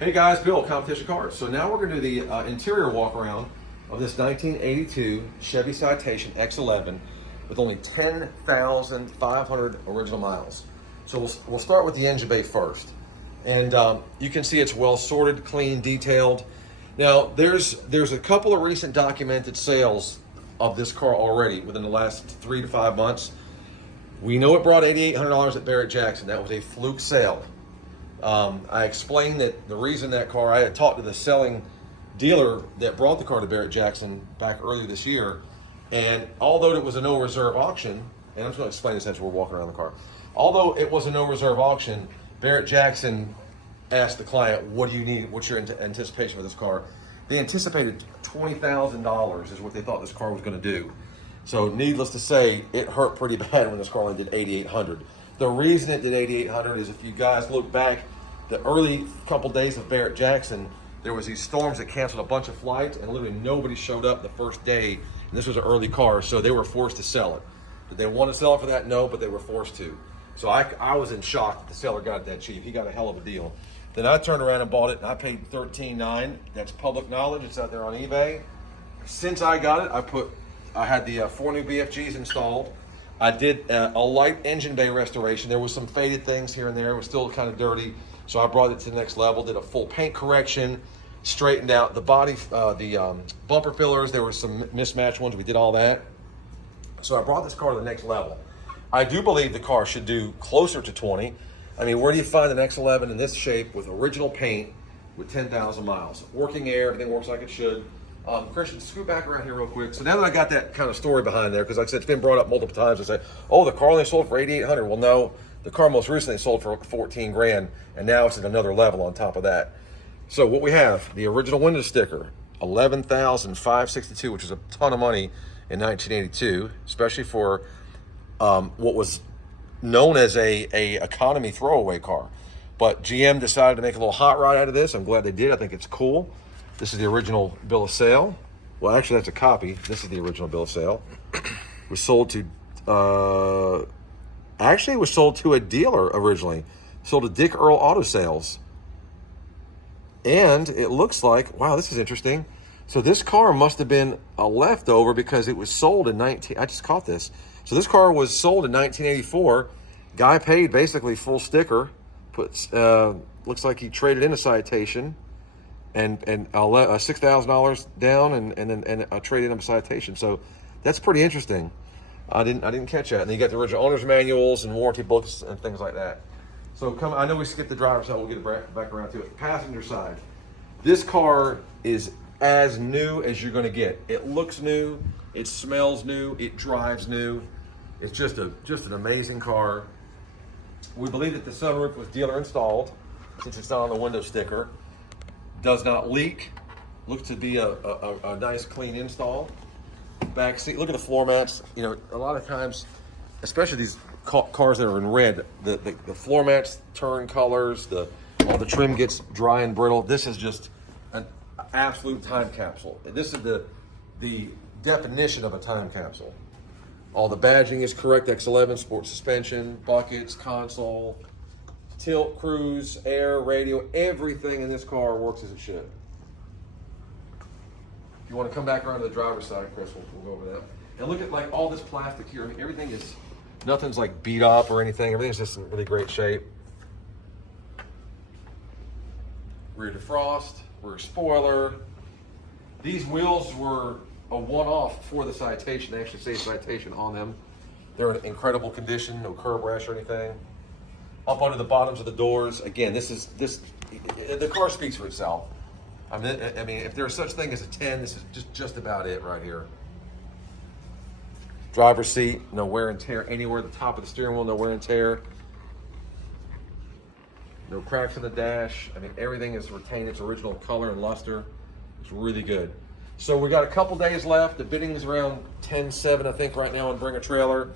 Hey guys, Bill, Competition Cars. So now we're going to do the interior walk around of this 1982 Chevy Citation X-11 with only 10,500 original miles. So we'll start with the engine bay first. And you can see it's well sorted, clean, detailed. Now there's a couple of recent documented sales of this car already within the last 3 to 5 months. We know it brought $8,800 at Barrett-Jackson. That was a fluke sale. I explained that the reason that car, I had talked to the selling dealer that brought the car to Barrett-Jackson back earlier this year, and although it was a no reserve auction, and I'm just going to explain this as we're walking around the car, although it was a no reserve auction, Barrett-Jackson asked the client, what do you need, what's your anticipation for this car? They anticipated $20,000 is what they thought this car was going to do. So needless to say, it hurt pretty bad when this car only did 8,800. The reason it did 8,800 is if you guys look back, the early couple days of Barrett-Jackson, there was these storms that canceled a bunch of flights and literally nobody showed up the first day. And this was an early car, so they were forced to sell it. Did they want to sell it for that? No, but they were forced to. So I was in shock that the seller got it that cheap. He got a hell of a deal. Then I turned around and bought it and I paid $13,900. That's public knowledge. It's out there on eBay. Since I got it, I had the 4 new BFGs installed. I did a light engine bay restoration. There was some faded things here and there. It was still kind of dirty. So I brought it to the next level, did a full paint correction, straightened out the body, the bumper fillers. There were some mismatched ones. We did all that. So I brought this car to the next level. I do believe the car should do closer to 20. I mean, where do you find an X-11 in this shape with original paint with 10,000 miles? Working air, everything works like it should. Christian, scoot back around here real quick. So now that I got that kind of story behind there, because like I said, it's been brought up multiple times. I say, oh, the car only sold for 8,800. Well, no, the car most recently sold for 14 grand, and now it's at another level on top of that. So what we have, the original window sticker, 11,562, which is a ton of money in 1982, especially for what was known as a economy throwaway car. But GM decided to make a little hot rod out of this. I'm glad they did. I think it's cool. This is the original bill of sale. Well, actually, that's a copy. This is the original bill of sale. It was sold to, actually, it was sold to a dealer originally. Sold to Dick Earl Auto Sales. And it looks like, wow, this is interesting. So this car must have been a leftover because it was sold in I just caught this. So this car was sold in 1984. Guy paid basically full sticker. Looks like he traded in a Citation. And $6,000 down and a trade-in of a Citation. So that's pretty interesting. I didn't catch that. And then you got the original owner's manuals and warranty books and things like that. So I know we skipped the driver's side. We'll get it back around to it. Passenger side. This car is as new as you're going to get. It looks new. It smells new. It drives new. It's just an amazing car. We believe that the sunroof was dealer installed since it's not on the window sticker. Does not leak. Looks to be a nice clean install. Back seat, look at the floor mats. You know, a lot of times, especially these cars that are in red, the floor mats turn colors, all the trim gets dry and brittle. This is just an absolute time capsule. This is the definition of a time capsule. All the badging is correct, X-11, sports suspension, buckets, console, tilt, cruise, air, radio, everything in this car works as it should. If you want to come back around to the driver's side, Chris, we'll go over that. And look at like all this plastic here. I mean, everything is, nothing's like beat up or anything. Everything's just in really great shape. Rear defrost, rear spoiler. These wheels were a one-off for the Citation. They actually say Citation on them. They're in incredible condition, no curb rash or anything. Up under the bottoms of the doors. Again, the car speaks for itself. I mean, if there's such thing as a 10, this is just about it right here. Driver's seat, no wear and tear anywhere. The top of the steering wheel, no wear and tear. No cracks in the dash. I mean, everything is retained its original color and luster. It's really good. So we got a couple days left. The bidding is around 10.7, I think, right now on Bring a Trailer.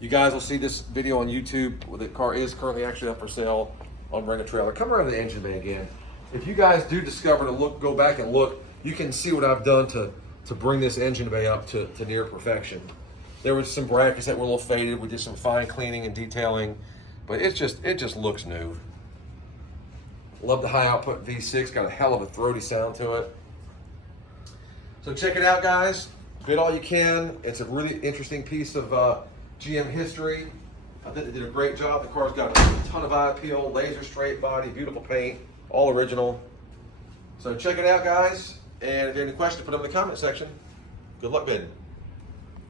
You guys will see this video on YouTube. The car is currently actually up for sale on Bring a Trailer. Come around to the engine bay again. If you guys do discover to go back and look, you can see what I've done to bring this engine bay up to near perfection. There was some brackets that were a little faded. We did some fine cleaning and detailing, but it just looks new. Love the high output V6, got a hell of a throaty sound to it. So check it out, guys. Bid all you can. It's a really interesting piece of GM history. I think they did a great job. The car's got a ton of eye appeal, laser straight body, beautiful paint, all original. So check it out, guys. And if you have any questions, put them in the comment section. Good luck bidding.